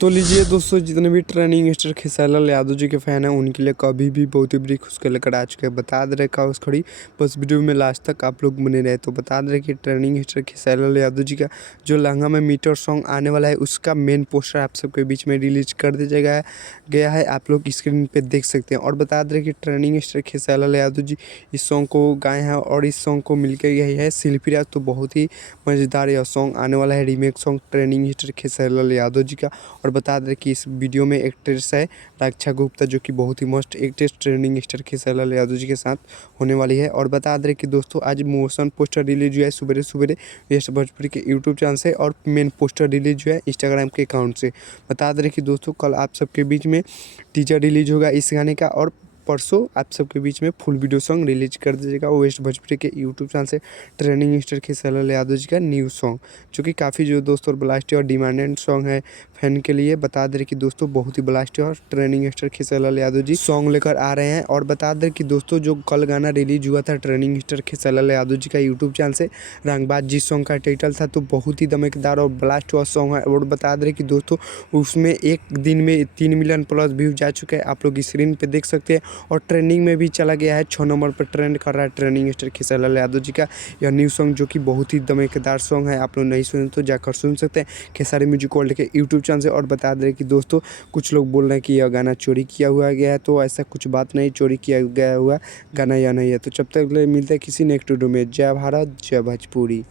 तो लीजिए दोस्तों, जितने भी ट्रेनिंग स्टार खेसारी लाल यादव जी के फ़ैन हैं उनके लिए कभी भी बहुत ही बड़ी खुशखबरी लेकर आ चुके हैं। बता दे रहे खास खड़ी, बस वीडियो में लास्ट तक आप लोग बने रहे। तो बता दे रहे कि ट्रेनिंग स्टार खेसारी लाल यादव जी का जो लहंगा में मीटर सॉन्ग आने वाला है उसका मेन पोस्टर आप सबके बीच में रिलीज कर दिया गया है। आप लोग स्क्रीन पर देख सकते हैं। और बता दे रहे कि ट्रेनिंग स्टार खेसारी लाल यादव जी इस सॉन्ग को गाए हैं और इस सॉन्ग को मिलकर यही है शिल्पी राज। तो बहुत ही मज़ेदार यह सॉन्ग आने वाला है, remake song trending star Khesari Lal Yadav ji का। और बता दें कि इस वीडियो में एक्ट्रेस है रक्षा गुप्ता, जो कि बहुत ही मस्त actress training star Khesari Lal Yadav जी के साथ होने वाली है। और बता दें कि दोस्तों आज मोशन पोस्टर रिलीज हुआ है सुबह सुबह यश भोजपुरी के यूट्यूब चैनल से, और मेन पोस्टर रिलीज हुआ है इंस्टाग्राम के अकाउंट से। बता दें कि दोस्तों कल आप सबके बीच में टीजर रिलीज होगा इस गाने का, और परसों आप सबके बीच में फुल वीडियो सॉन्ग रिलीज कर दीजिएगा वेस्ट भोजपुरी के यूट्यूब चैनल से ट्रेनिंग स्टार खेसारी लाल यादव जी का न्यू सॉन्ग, जो कि काफ़ी जो दोस्तों ब्लास्टी और डिमांडेड सॉन्ग है फैन के लिए। बता दें कि दोस्तों बहुत ही ब्लास्टी और ट्रेनिंग स्टार खेसारी लाल यादव जी सॉन्ग लेकर आ रहे हैं। और बता दें कि दोस्तों जो कल गाना रिलीज हुआ था ट्रेनिंग स्टार खेसारी लाल यादव जी का यूट्यूब चैनल से, रंगबाज जिस सॉन्ग का टाइटल था, तो बहुत ही धमाकेदार और ब्लास्ट हुआ सॉन्ग है। और बता दें कि दोस्तों उसमें एक दिन में 3 मिलियन प्लस व्यूज जा चुके हैं, आप लोग स्क्रीन पे देख सकते हैं। और ट्रेंडिंग में भी चला गया है, 6 नंबर पर ट्रेंड कर रहा है ट्रेनिंग स्टार खेसारी लाल यादव जी का यह न्यू सॉन्ग, जो कि बहुत ही धमाकेदार सॉन्ग है। आप लोग नहीं सुने तो जाकर सुन सकते हैं खेसारी म्यूजिक वर्ल्ड के यूट्यूब चैनल से। और बता दें कि दोस्तों कुछ लोग बोल रहे हैं कि यह गाना चोरी किया हुआ गया है, तो ऐसा कुछ बात नहीं, चोरी किया गया हुआ गाना यह नहीं है। तो जब तक मिलते हैं किसी नेक्स्ट वीडियो में, जय भारत जय भोजपुरी।